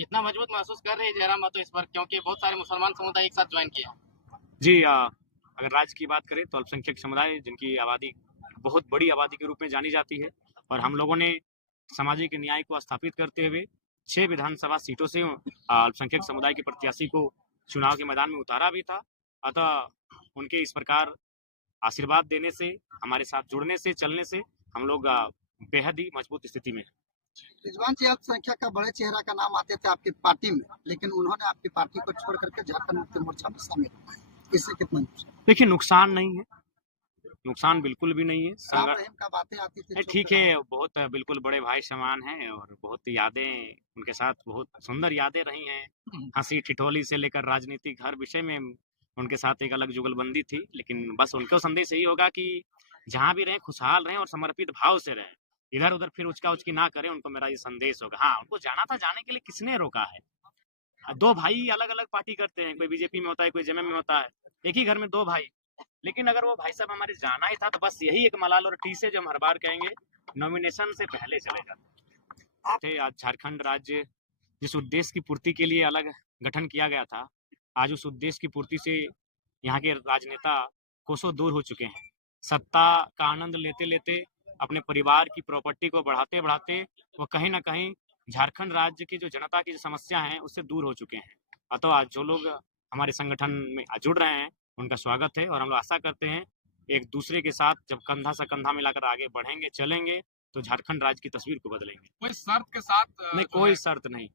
कितना मजबूत महसूस कर रहे हैं जयराम महतो इस पर, क्योंकि बहुत सारे मुसलमान समुदाय एक साथ ज्वाइन किया। जी, अगर राज्य की बात करें तो अल्पसंख्यक समुदाय जिनकी आबादी बहुत बड़ी आबादी के रूप में जानी जाती है, और हम लोगों ने सामाजिक न्याय को स्थापित करते हुए 6 विधानसभा सीटों से अल्पसंख्यक समुदाय के प्रत्याशी को चुनाव के मैदान में उतारा भी था। अतः उनके इस प्रकार आशीर्वाद देने से, हमारे साथ जुड़ने से, चलने से हम लोग बेहद ही मजबूत स्थिति में हैं। रिजवान जी, अल्पसंख्यक का बड़े चेहरा का नाम आते थे आपकी पार्टी में, लेकिन उन्होंने आपकी पार्टी को छोड़ करके झारखंड मुक्ति मोर्चा में शामिल हुआ है, इससे कितना नुकसान? देखिए, नुकसान नहीं है, नुकसान बिल्कुल भी नहीं है। राम रहीम का बातें आती थी, ठीक है, बहुत बिल्कुल बड़े भाई समान हैं, और बहुत यादें उनके साथ, बहुत सुंदर यादें रही हैं। हंसी ठिठोली से लेकर राजनीतिक हर विषय में उनके साथ एक अलग जुगलबंदी थी। लेकिन बस उनको संदेश यही होगा कि जहां भी रहें खुशहाल रहें और समर्पित भाव से रहें, इधर उधर फिर उचका उचकी ना करें। उनको मेरा ये संदेश होगा। हाँ, उनको जाना था, जाने के लिए किसने रोका है? दो भाई अलग अलग पार्टी करते हैं, कोई बीजेपी में होता है, कोई जेएमएम में होता है, एक ही घर में दो भाई। लेकिन अगर वो भाई साहब हमारे जाना ही था तो बस यही एक मलाल और टीस है जो हम हर बार कहेंगे, नॉमिनेशन से पहले चले जाते। आज झारखंड राज्य जिस उद्देश्य की पूर्ति के लिए अलग गठन किया गया था, आज उस उद्देश्य की पूर्ति से यहाँ के राजनेता कोसों दूर हो चुके हैं। सत्ता का आनंद लेते लेते, अपने परिवार की प्रॉपर्टी को बढ़ाते बढ़ाते वो कहीं ना कहीं झारखंड राज्य की जो जनता की जो समस्या है उससे दूर हो चुके हैं। अतः आज जो लोग हमारे संगठन में जुड़ रहे हैं उनका स्वागत है, और हम लोग आशा करते हैं एक दूसरे के साथ जब कंधा से कंधा मिलाकर आगे बढ़ेंगे, चलेंगे, तो झारखंड राज्य की तस्वीर को बदलेंगे। कोई शर्त के साथ नहीं, कोई शर्त नहीं।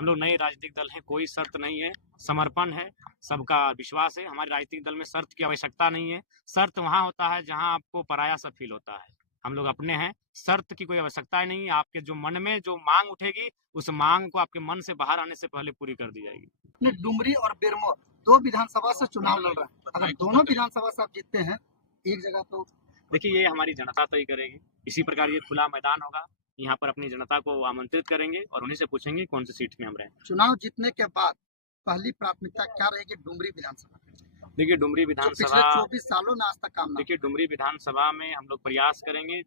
हम लोग नए राजनीतिक दल है, कोई शर्त नहीं है, समर्पण है, सबका विश्वास है। हमारे राजनीतिक दल में शर्त की आवश्यकता नहीं है। शर्त वहां होता है जहां आपको पराया सा फील होता है। हम लोग अपने हैं, शर्त की कोई आवश्यकता नहीं है। आपके जो मन में जो मांग उठेगी, उस मांग को आपके मन से बाहर आने से पहले पूरी कर दी जाएगी। डुमरी और बेरमो दो विधानसभा से चुनाव लड़ रहे हैं, अगर दोनों विधानसभा से आप जीतते हैं एक जगह, तो देखिए, ये हमारी जनता तय करेगी। इसी प्रकार ये खुला मैदान होगा, यहाँ पर अपनी जनता को आमंत्रित करेंगे और उन्हीं से पूछेंगे कौन सी सीट में हम रहें। चुनाव जीतने के बाद पहली प्राथमिकता क्या रहेगी डुमरी विधानसभा? देखिए, डुमरी विधानसभा 24 सालों में आज तक काम। देखिए, डुमरी विधानसभा में हम लोग प्रयास करेंगे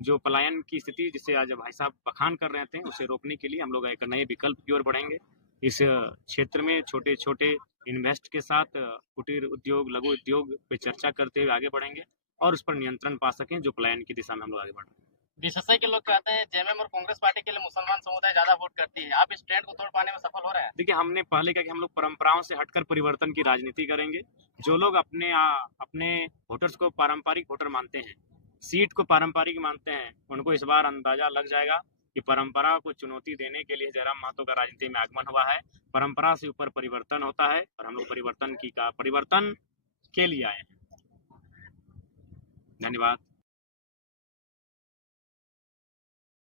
जो पलायन की स्थिति जिसे आज भाई साहब बखान कर रहे थे, उसे रोकने के लिए हम लोग एक नए विकल्प की ओर बढ़ेंगे। इस क्षेत्र में छोटे छोटे इन्वेस्ट के साथ कुटीर उद्योग, लघु उद्योग पे चर्चा करते हुए आगे बढ़ेंगे और उस पर नियंत्रण पा सकें, जो पलायन की दिशा में हम लोग आगे बढ़ रहे हैं। बीएसएसआई के लोग कहते हैं जेएमएम और कांग्रेस पार्टी के लिए मुसलमान समुदाय ज्यादा वोट करती है, आप इस ट्रेंड को तोड़ पाने में सफल हो रहे हैं? देखिए, हमने पहले कहा कि हम लोग परंपराओं से हटकर परिवर्तन की राजनीति करेंगे। जो लोग अपने वोटर्स को पारंपरिक वोटर मानते हैं, सीट को पारंपरिक मानते हैं, उनको इस बार अंदाजा लग जाएगा कि परंपरा को चुनौती देने के लिए जयराम महतो का राजनीति में आगमन हुआ है। परंपरा से ऊपर परिवर्तन होता है और हम लोग परिवर्तन के लिए आए हैं। धन्यवाद।